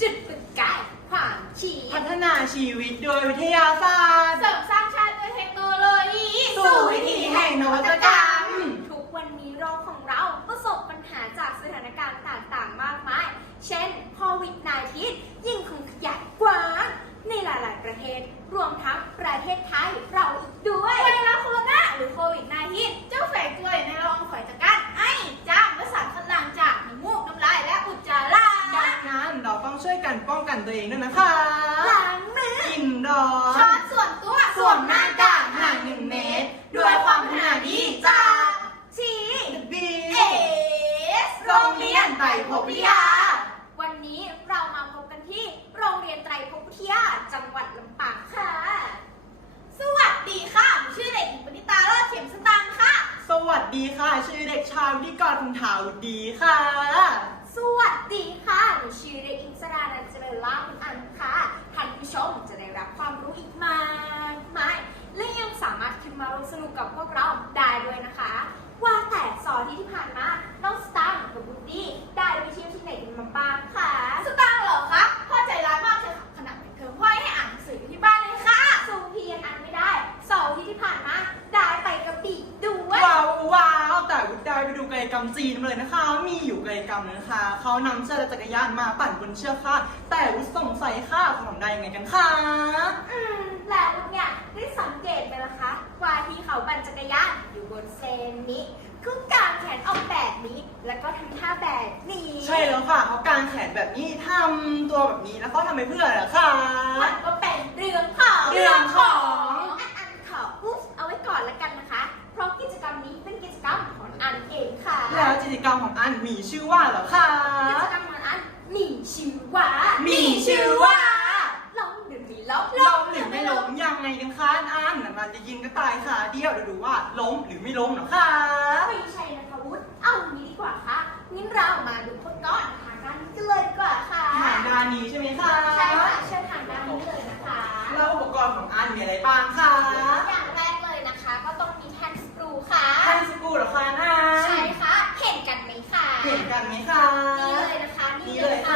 จุดประกายความชีพัฒนาชีวิตโดยวิทยาศาสตร์ กับพวกเราได้ด้วยนะคะ ว่าแต่สอนที่ที่ผ่านมา น้องสตางค์กับบูดี้ได้ไปเที่ยวที่ไหนกันมาบ้างคะสตางค์เหรอคะพ่อใจร้ายมากเธอขนาดเธอพ่อให้อ่านหนังสือที่บ้านเลยค่ะสูงพียงอ่านไม่ได้สอนที่ที่ผ่านมาได้ไปกระบี่ด้วยว้าวว้าวแต่วุฒิได้ไปดูไกิจกรรมจีนมาเลยนะคะ มีอยู่ไกิจกรรมนึงนะคะเขานำเชือกจักรยานมาปั่นบนเชือกค่ะ แต่วุฒิสงสัยค่ะเขาทำได้ยังไงกันคะอืมแล้ววุฒิเนี่ยได้สังเกตไหมล่ะคะ กว่าที่เขาปั่นจักรยานอยู่บนเซนนี้คือการแขนออกแบบนี้ แล้วก็ทำท่าแบบนี้ใช่แล้วค่ะเขาการแขนแบบนี้ทำตัวแบบนี้แล้วก็ทำไปเพื่ออะไรคะ มันก็เป็นเรื่องของเรื่องของ อันอัขออุ๊บเอาไว้ก่อนแล้วกันนะคะ เพราะกิจกรรมนี้เป็นกิจกรรมของอันเองค่ะ แล้วกิจกรรมของอันมีชื่อว่าเหรอคะ กิจกรรมของ ลงเหรอคะไม่ใช่นะคะวุฒิเอางี้ดีกว่าค่ะงั้นเรามาดูคนก่อนทางด้านนี้เลยดีกว่าค่ะหางด้านนี้ใช่ไหมคะใช่ค่ะเชิญทางด้านนี้เลยนะคะแล้วอุปกรณ์ของอันมีอะไรบ้างคะอย่างแรกเลยนะคะ ก็ต้องมีแท่นสกรูค่ะแท่นสกรูหรอคะน้าใช่ค่ะเห็นกันไหมคะเห็นกันไหมคะนี่เลยนะคะนี่เลยค่ะ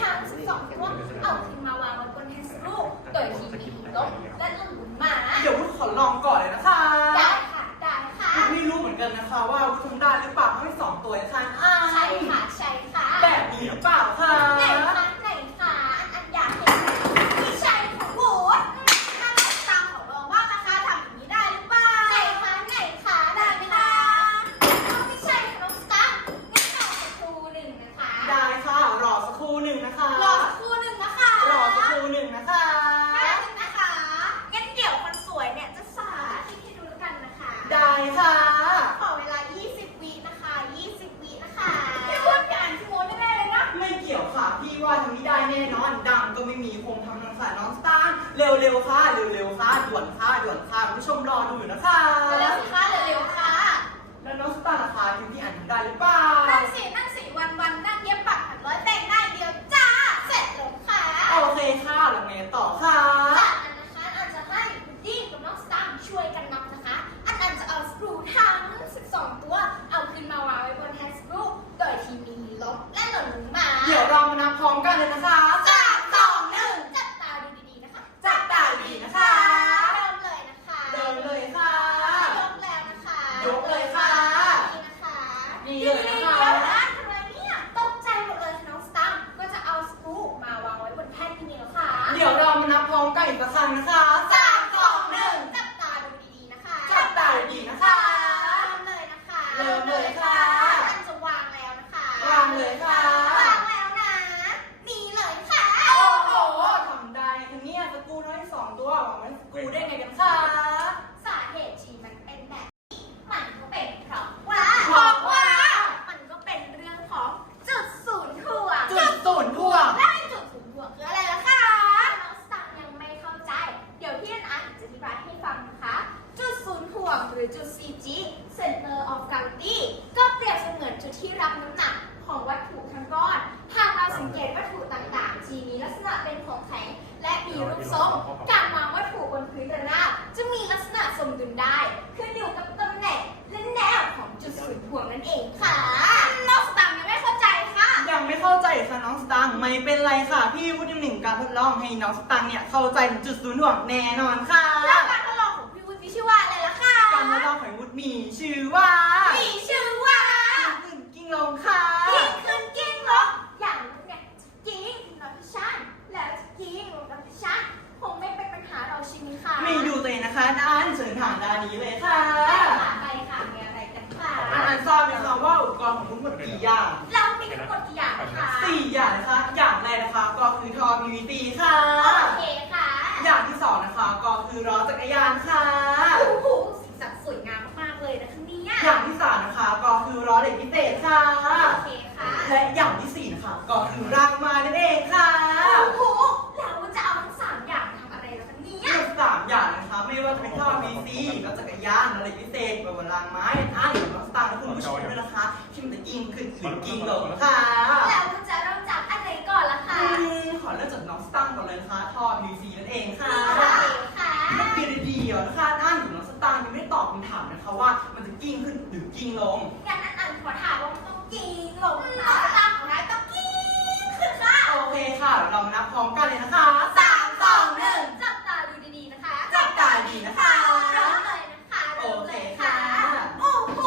ทั้ง 12พวกเอาทิ้งมาวางไว้บนแฮนด์รูปโดยทีวีลบและหลุมหมา เดี๋ยวลูกขอลองก่อน รู้ได้ไงกันคะสาเหตุชีมันเป็นแบบนี้มันก็เป็นเพราะว่าเพราะว่ามันก็เป็นเรื่องของจุดศูนย์ถ่วงจุดศูนย์ถ่วงและจุดศูนย์ถ่วงคืออะไรล่ะคะน้องสตังยังไม่เข้าใจ เดี๋ยวพี่อันอันจะอธิบายให้ฟังนะคะ จุดศูนย์ถ่วงหรือจุด CG Center of Gravity ก็เปรียบเสมือนจุดที่รับน้ำหนักของวัตถุทั้งก้อน หากเราสังเกตวัตถุต่างๆ ที่มีลักษณะเป็นของแข็งและมีรูปทรงการมา ไม่เป็นไรค่ะ พี่วุฒิหนึ่งการทดลองให้น้องสตังค์เนี่ยเข้าใจถึงจุดศูนย์ถ่วงแน่นอนค่ะแล้วการทดลองของพี่วุฒิมีชื่อว่าอะไรล่ะคะการทดลองของวุฒิมีชื่อว่า มีชื่อ อะนะคะท่านอยู่น้องสตางค์ยังไม่ได้ตอบคำถามนะคะว่ามันจะกิ้งขึ้นหรือกิ้งลง งั้นอันขอถามว่ามันต้องกิ้งลงเอาตามของนายต้องกิ้งขึ้นค่ะโอเคค่ะ เรามานับพร้อมกันเลยนะคะสามสองหนึ่งจับตาดูดีๆนะคะจับตาดีนะคะ เริ่มเลยนะคะเริ่มเลยค่ะ โอ้โห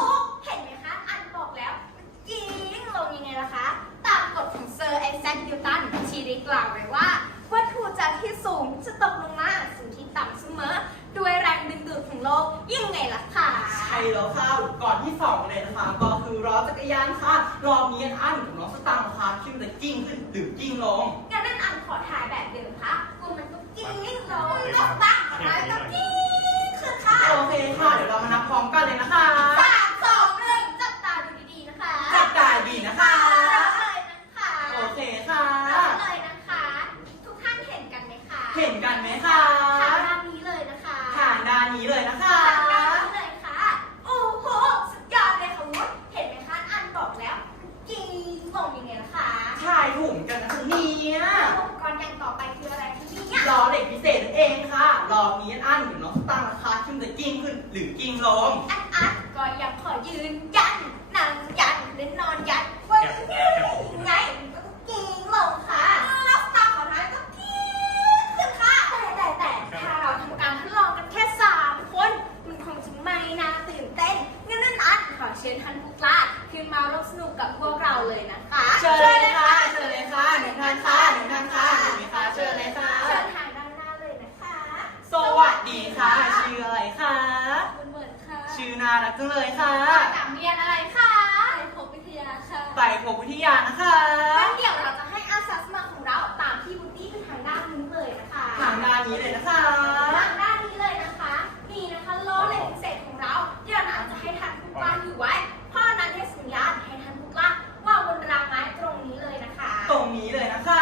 เห็นไหมคะ อันบอกแล้วมันกิ้งลงยังไงล่ะคะ ตามกฎของเซอร์ไอแซคนิวตันที่ได้กล่าวไว้ว่าวัตถุจากที่สูงจะตกลงมาสู่ที่ต่ำเสมอ ด้วยแรงดึงดูดของโลก ยังไงล่ะคะใช่แล้วค่ะก่อนที่สองเลยนะคะ ก็คือล้อจักรยานค่ะรอบนี้อันของน้องสตางค์นะคะที่มันจะกิ้งขึ้นหรือกิ้งลงงั้นนั่นอันขอถ่ายแบบเดิมค่ะว่ามันต้องกิ้งลงต้องตั้งนะคะต้องกิ้งขึ้นค่ะโอเคค่ะ เดี๋ยวเรามานับพร้อมกันเลยนะคะ ชื่อน่ารักจังเลยค่ะ มาจากเรียนอะไรคะไทยพบวิทยาค่ะไต่ภพวิทยานะคะ งั้นเดี๋ยวเราจะให้อาสาสมัครของเราตามที่บูตี้ไปทางด้านนู้นเลยนะคะทางด้านนี้เลยนะคะ ทางด้านนี้เลยนะคะ นี่นะคะโลเหล็กพิเศษของเราเดี๋ยวนะจะให้ท่านผู้กล้าอยู่ไว้เพราะนั้นให้สัญญาณให้ท่านผู้กล้าว่างบนรางไม้ตรงนี้เลยนะคะ ตรงนี้เลยนะคะ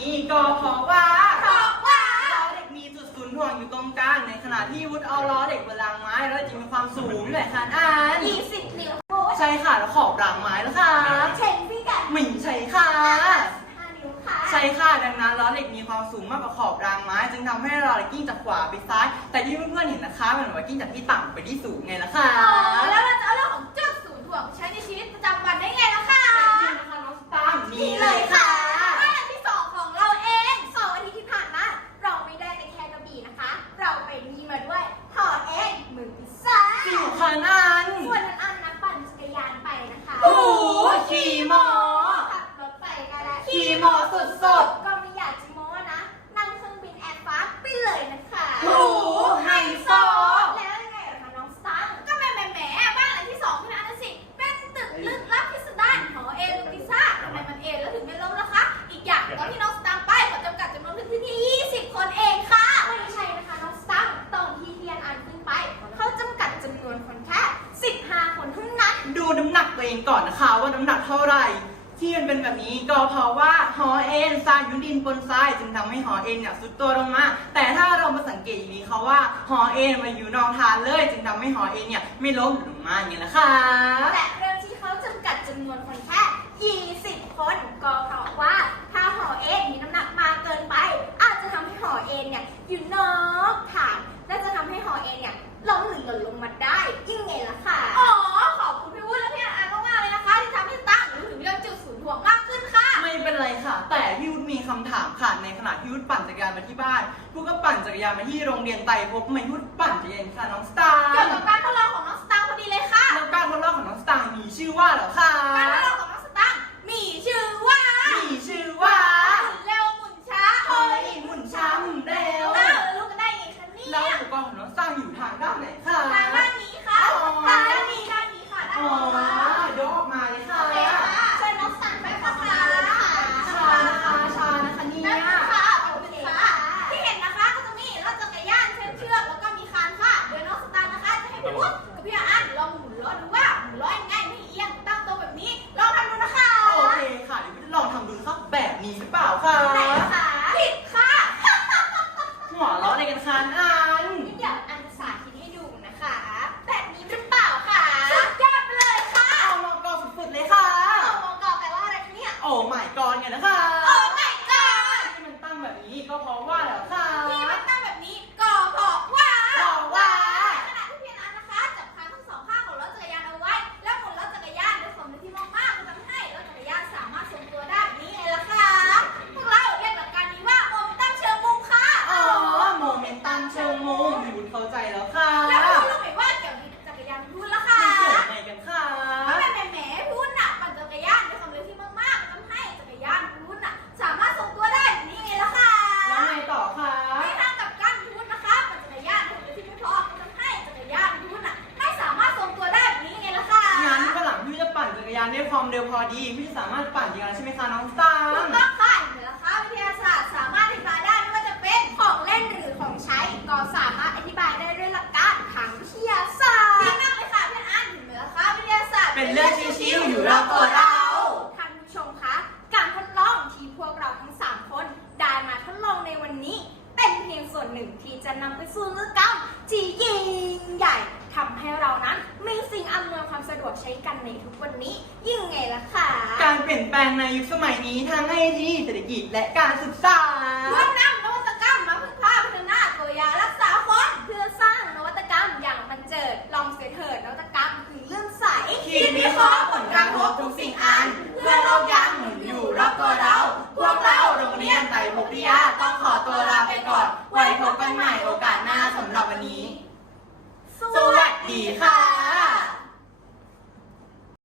นเป็นแบบนี้ก็เพราะว่าเพราะว่าล้อเหล็กมีจุดศูนย์ถ่วงอยู่ตรงกลางในขณะที่วุฒเอาล้อเหล็กบนรางไม้แล้วจะมีความสูงเลยค่ะอ่านยี่สิบนิ้วโอ้ยใช่ค่ะแล้วขอบรางไม้แล้วค่ะเช็คพี่กันไม่ใช่ค่ะห้านิ้วค่ะใช่ค่ะดังนั้นล้อเหล็กมีความสูงมากกว่าขอบรางไม้ จึงทำให้ล้อเหล็กกิ้งจากขวาไปซ้าย แต่ที่เพื่อนๆเห็นนะคะมันเหมือนว่ากิ้งจากที่ต่ำไปที่สูงไงล่ะค่ะอ๋อแล้วเราจะเอาเรื่อง ตัวเองก่อนนะคะ ว่าน้ำหนักเท่าไหร่ ที่มันเป็นแบบนี้ก็เพราะว่าหอเอ็นทรายยุดินปนทรายจึงทำให้หอเอ็นเนี่ยสุดตัวลงมา แต่ถ้าเรามาสังเกตอย่างนี้เขาว่าหอเอ็นมาอยู่นอกทานเลย จึงทำให้หอเอ็นเนี่ยไม่ล้มลงมาอย่างนี้แหละค่ะแต่เรื่องที่เขาจำกัดจำนวนคนแค่ 20 คนก็เพราะว่าถ้าหอเอ็นมีน้ำหนักมากเกินไป อาจจะทำให้หอเอ็นเนี่ยอยู่นอกฐานและจะทำให้หอเอ็นเนี่ยล้มหรือหล่นลงมาได้ยังไงล่ะค่ะ คำถามค่ะ ในขณะที่วุฒิปั่นจักรยานมาที่บ้านพูก็ปั่นจักรยานมาที่โรงเรียนไตรภพมายุฒิปั่นจักรยานค่ะน้องสตาร์เกี่ยวกับการทดลองของน้องสตางค์พอดีเลยค่ะ แล้วการทดลองของน้องสตาร์มีชื่อว่าเหรอคะการทดลองของน้องสตางค์มีชื่อว่า มีชื่อว่าหมุนเร็วหมุนช้าเฮ้ยหมุนช้าหมุนเร็วเออรู้กันได้ไงคะเนี่ยแล้วอุปกรณ์ของน้องสตาร์อยู่ทางด้านไหนคะทางด้านนี้ค่ะอ๋อทางด้านนี้ด้านนี้ค่ะด้านอ๋อนี้ค่ะ ทางไอทีเศรษฐกิจและการศึกษารวมนำนวัตกรรมมาพึ่งพาพัฒนาตัวยารักษาคนเพื่อสร้างนวัตกรรมอย่างมันเจิด ลองเสียเถิดนวัตกรรมคือเรื่องใสที่มีข้อผลกระทบทุกสิ่งอัน เพื่อโลกยังหมุนอยู่รอบตัวเรา พวกเราโรงเรียนไตรภพวิทยาต้องขอตัวลาไปก่อน ไว้พบกันใหม่โอกาสหน้าสำหรับวันนี้ สวัสดีค่ะ